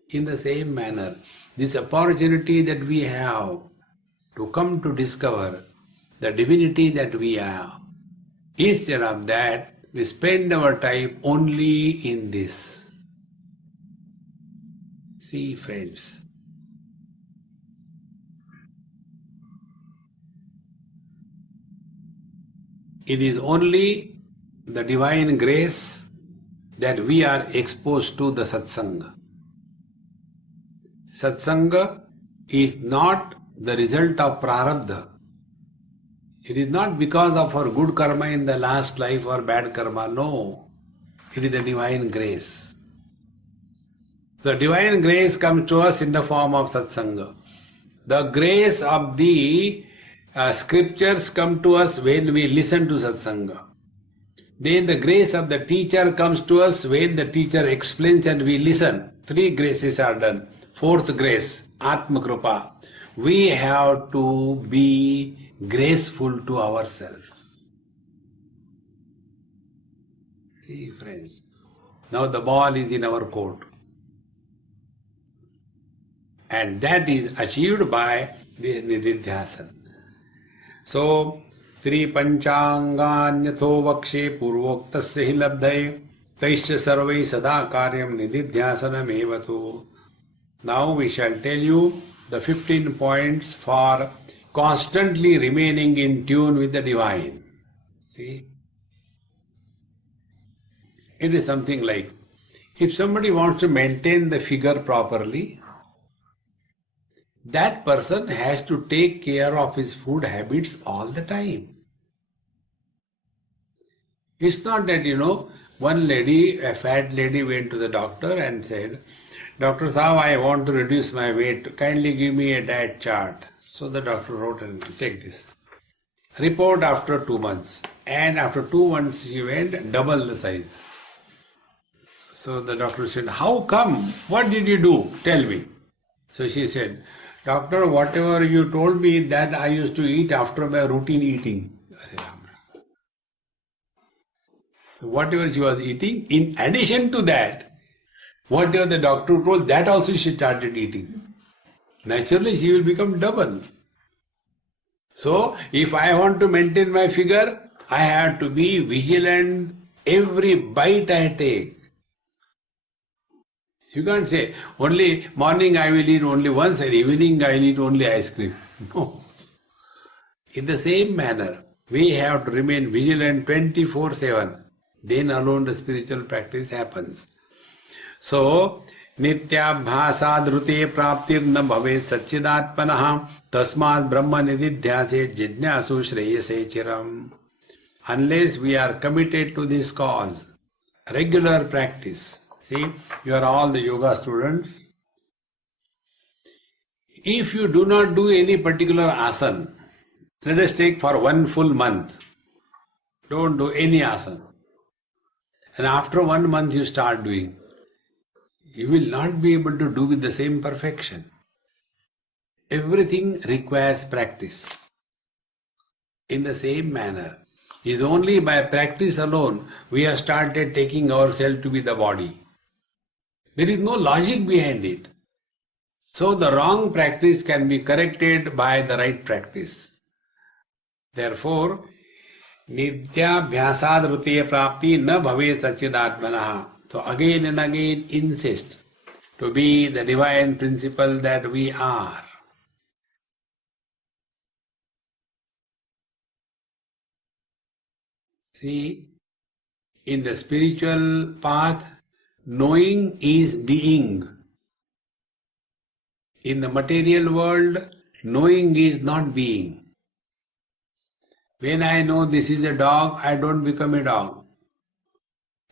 In the same manner, this opportunity that we have to come to discover the divinity that we have, instead of that, we spend our time only in this. See, friends, it is only the divine grace that we are exposed to the satsanga. Satsanga is not the result of prarabdha. It is not because of our good karma in the last life or bad karma. No. It is the divine grace. The divine grace comes to us in the form of satsanga. The grace of the scriptures come to us when we listen to satsanga. Then the grace of the teacher comes to us when the teacher explains and we listen. 3 graces are done. 4th grace, Atma Krupa. We have to be graceful to ourselves. See, friends, now the ball is in our court. And that is achieved by this nididhyasana. So, Tri Panchanganyatho Vakshe Purvoktasya hi labdhai Taisya Sarvai Sada Karyam Nididhyasanam Evato. Now we shall tell you the 15 points for constantly remaining in tune with the divine. See? It is something like, if somebody wants to maintain the figure properly, that person has to take care of his food habits all the time. It's not that, one lady, a fat lady, went to the doctor and said, Dr. Saab, I want to reduce my weight. Kindly give me a diet chart. So the doctor wrote and take this. Report after 2 months. And after 2 months she went double the size. So the doctor said, how come? What did you do? Tell me. So she said, Doctor, whatever you told me that I used to eat after my routine eating. Whatever she was eating, in addition to that, whatever the doctor told, that also she started eating. Naturally, she will become double. So, if I want to maintain my figure, I have to be vigilant every bite I take. You can't say, only morning I will eat only once and evening I will eat only ice cream. No. In the same manner, we have to remain vigilant 24/7. Then alone the spiritual practice happens. So, Nityabhasadrute praptir na bhavet satchidatpanaha tasmad brahma nididhyase jidnyasu shreyase chiram. Unless we are committed to this cause, regular practice. See, you are all the yoga students. If you do not do any particular asana, let us take for 1 full month. Don't do any asana. And after 1 month you start doing. You will not be able to do with the same perfection. Everything requires practice. In the same manner, It's only by practice alone we have started taking ourselves to be the body. There is no logic behind it. So the wrong practice can be corrected by the right practice. Therefore, Nityabhyasad Rutiya Prapti na bhave Satchidatmanaha. So again and again insist to be the divine principle that we are. See, in the spiritual path, knowing is being. In the material world, knowing is not being. When I know this is a dog, I don't become a dog.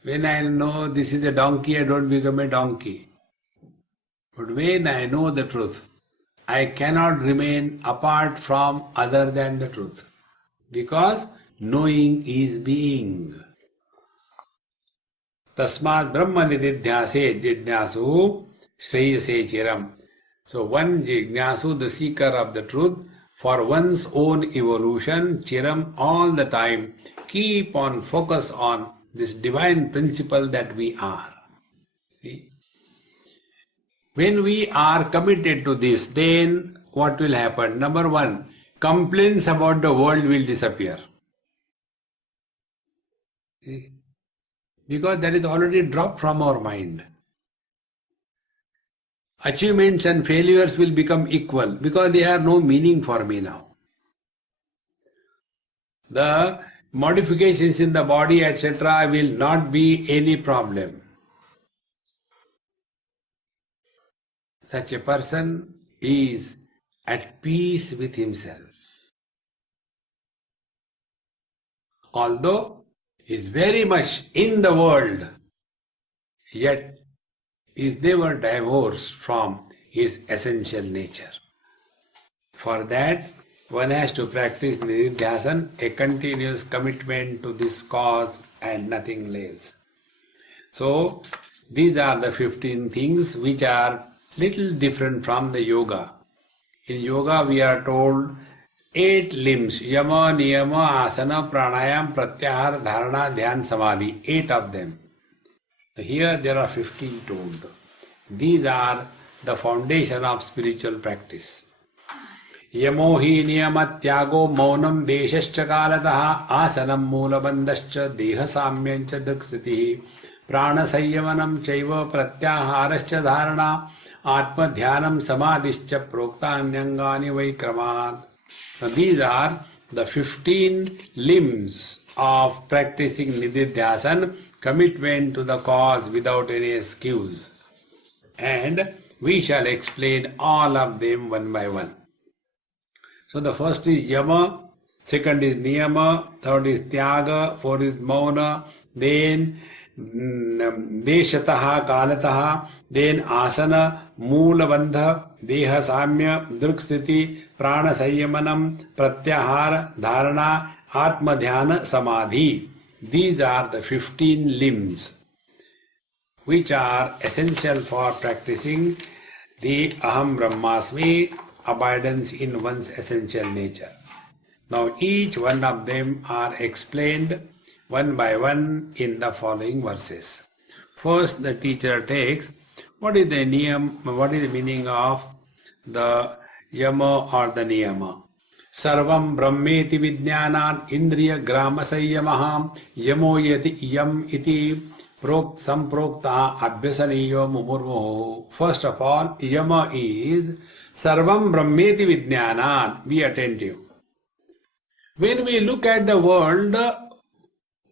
When I know this is a donkey, I don't become a donkey. But when I know the truth, I cannot remain apart from other than the truth. Because knowing is being. Tasmat Brahma Nididhyase Jidnyasu Shreyase Chiram. So one Jignasu, the seeker of the truth, for one's own evolution, Chiram, all the time, keep on focus on this divine principle that we are. See? When we are committed to this, then what will happen? Number one, complaints about the world will disappear. See? Because that is already dropped from our mind. Achievements and failures will become equal because they have no meaning for me now. The modifications in the body, etc., will not be any problem. Such a person is at peace with himself. Although he is very much in the world, yet is never divorced from his essential nature. For that, one has to practice Nididhyasan, a continuous commitment to this cause and nothing else. So, these are the 15 things which are little different from the yoga. In yoga, we are told 8 limbs: Yama, Niyama, Asana, Pranayam, Pratyahara, Dharana, Dhyan, Samadhi. 8 of them. Here there are 15 told. These are the foundation of spiritual practice. Yamo hi niyama tyago maunam deshascha kalataha asanam moolabandhascha deha samyancha drakstitihi prana sanyamanam chaiva pratyaharascha dharana atma dhyanam samadhischa proktanyangani vaikramat. Now these are the 15 limbs of practicing Nididhyasan, commitment to the cause without any excuse. And we shall explain all of them one by one. So the first is Yama, second is Niyama, third is Tyaga, fourth is Mauna, then Deshataha, Kalataha, then Asana, Moolabandha, Deha Samya, Druksthiti, Prana Sanyamanam, Pratyahara, Dharana, Atma Dhyana, Samadhi. These are the 15 limbs which are essential for practicing the Aham Brahmasmi, abidance in one's essential nature. Now each one of them are explained one by one in the following verses. First, the teacher takes what is the meaning of the Yama or the Niyama. Sarvam Brahmeti Vijnanat Indriya Grama Sayyamaham Yamo Yati Yam Iti Samprokta Abhyasaniyo Mumurmuhu. First of all, Yama is Sarvam Brahmeti Vijnanat. Be attentive. When we look at the world,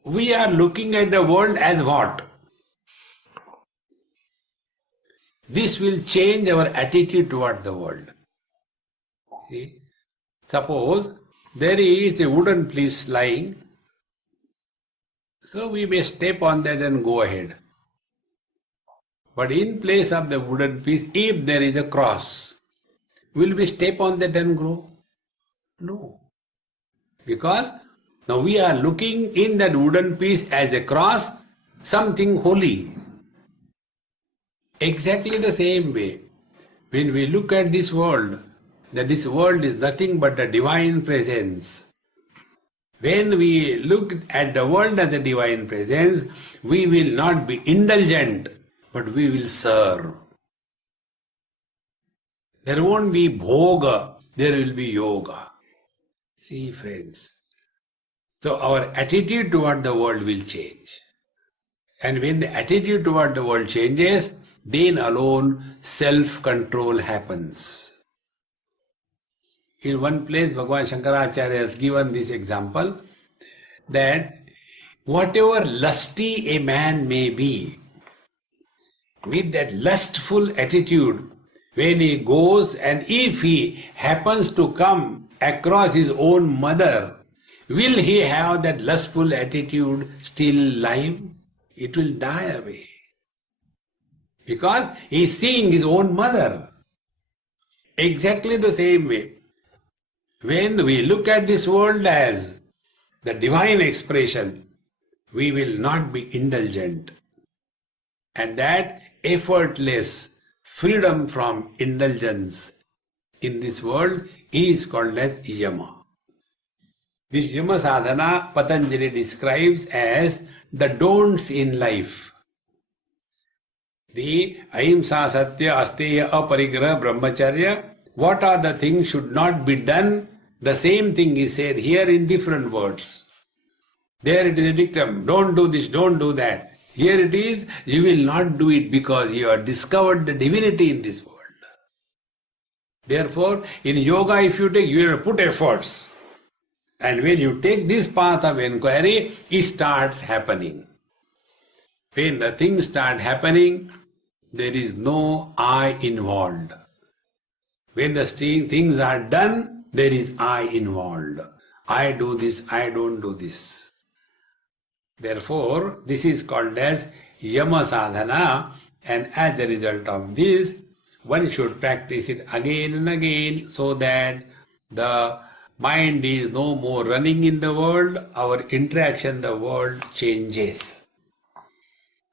we are looking at the world as what? This will change our attitude toward the world. See? Suppose there is a wooden piece lying, so we may step on that and go ahead. But in place of the wooden piece, if there is a cross, will we step on that and go? No. Because now we are looking in that wooden piece as a cross, something holy. Exactly the same way, when we look at this world, that this world is nothing but a divine presence. When we look at the world as a divine presence, we will not be indulgent, but we will serve. There won't be bhoga, there will be yoga. See, friends. So our attitude toward the world will change. And when the attitude toward the world changes, then alone self-control happens. In one place, Bhagavan Shankaracharya has given this example that whatever lusty a man may be, with that lustful attitude, when he goes and if he happens to come across his own mother, will he have that lustful attitude still live? It will die away. Because he is seeing his own mother. Exactly the same way. When we look at this world as the divine expression, we will not be indulgent. And that effortless freedom from indulgence in this world is called as yama. This yama sadhana Patanjali describes as the don'ts in life. The ahimsa, satya, asteya, aparigraha, brahmacharya, what are the things should not be done? The same thing is said here in different words. There it is a dictum, don't do this, don't do that. Here it is, you will not do it because you have discovered the divinity in this world. Therefore, in yoga if you take, you have to put efforts. And when you take this path of inquiry, it starts happening. When the things start happening, there is no I involved. When the things are done, there is I involved. I do this, I don't do this. Therefore, this is called as yama sadhana, and as a result of this, one should practice it again and again so that the mind is no more running in the world, our interaction in the world changes.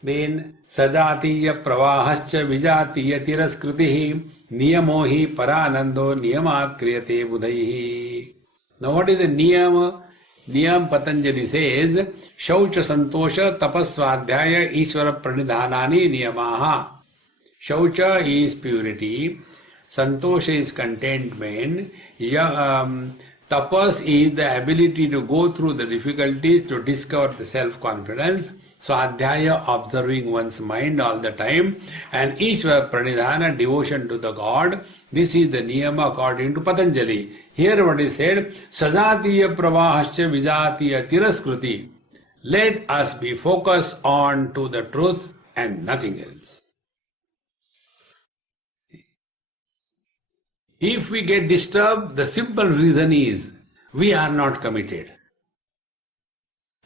Then sajatiya pravahascha vijatiya tiraskritihi niyamo hi paranando niyamat kriyate budhaihi. Now what is the niyama? Niyam Patanjali says, Shaucha Santosha Tapasvadhyaya Ishvara Pranidhanani Niyamaha. Shaucha is purity, Santosha is contentment, Tapas is the ability to go through the difficulties to discover the self-confidence, Swadhyaya observing one's mind all the time, and Ishvara Pranidhana devotion to the God. This is the niyama according to Patanjali. Here what is said, Sajatiya pravahascha vijatiya tiraskriti. Let us be focused on to the truth and nothing else. If we get disturbed, the simple reason is we are not committed.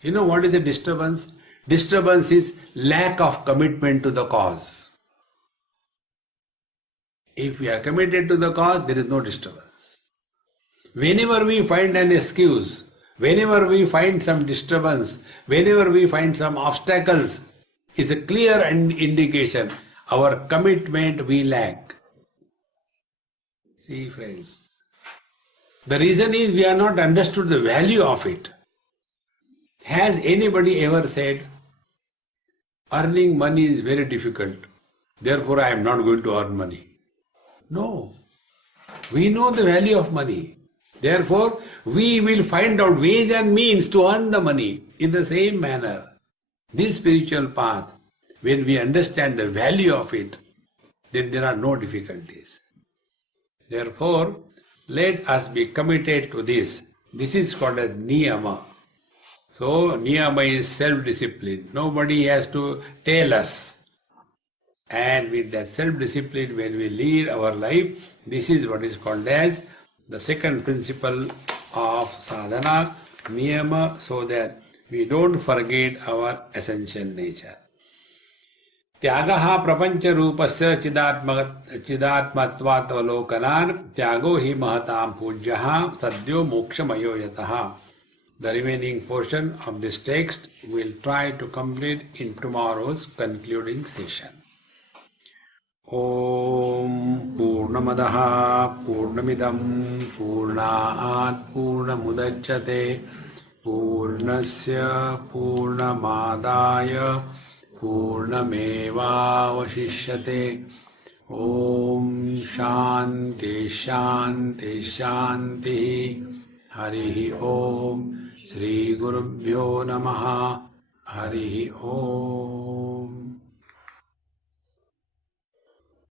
You know what is the disturbance? Disturbance is lack of commitment to the cause. If we are committed to the cause, there is no disturbance. Whenever we find an excuse, whenever we find some disturbance, whenever we find some obstacles, it's a clear indication our commitment we lack. See, friends, the reason is we have not understood the value of it. Has anybody ever said, earning money is very difficult, therefore I am not going to earn money? No. We know the value of money. Therefore, we will find out ways and means to earn the money in the same manner. This spiritual path, when we understand the value of it, then there are no difficulties. Therefore, let us be committed to this. This is called as niyama. So, niyama is self-discipline. Nobody has to tell us. And with that self-discipline, when we lead our life, this is what is called as the second principle of sadhana, niyama, so that we don't forget our essential nature. Tyagaha prapancha rupasya chidatmatvat avalokanan tyago hi mahatam pujyaha sadhyo mokshamayo yataha. The remaining portion of this text we'll try to complete in tomorrow's concluding session. Om Purnamadaha Purnamidam Purnaat Purnamudachyate पूर्णस्य पूर्णमादाय पूर्णमेवावशिष्यते। ओम शांति शांति शांति। हरि ओम। श्री गुरुभ्यो नमः। हरि ओम।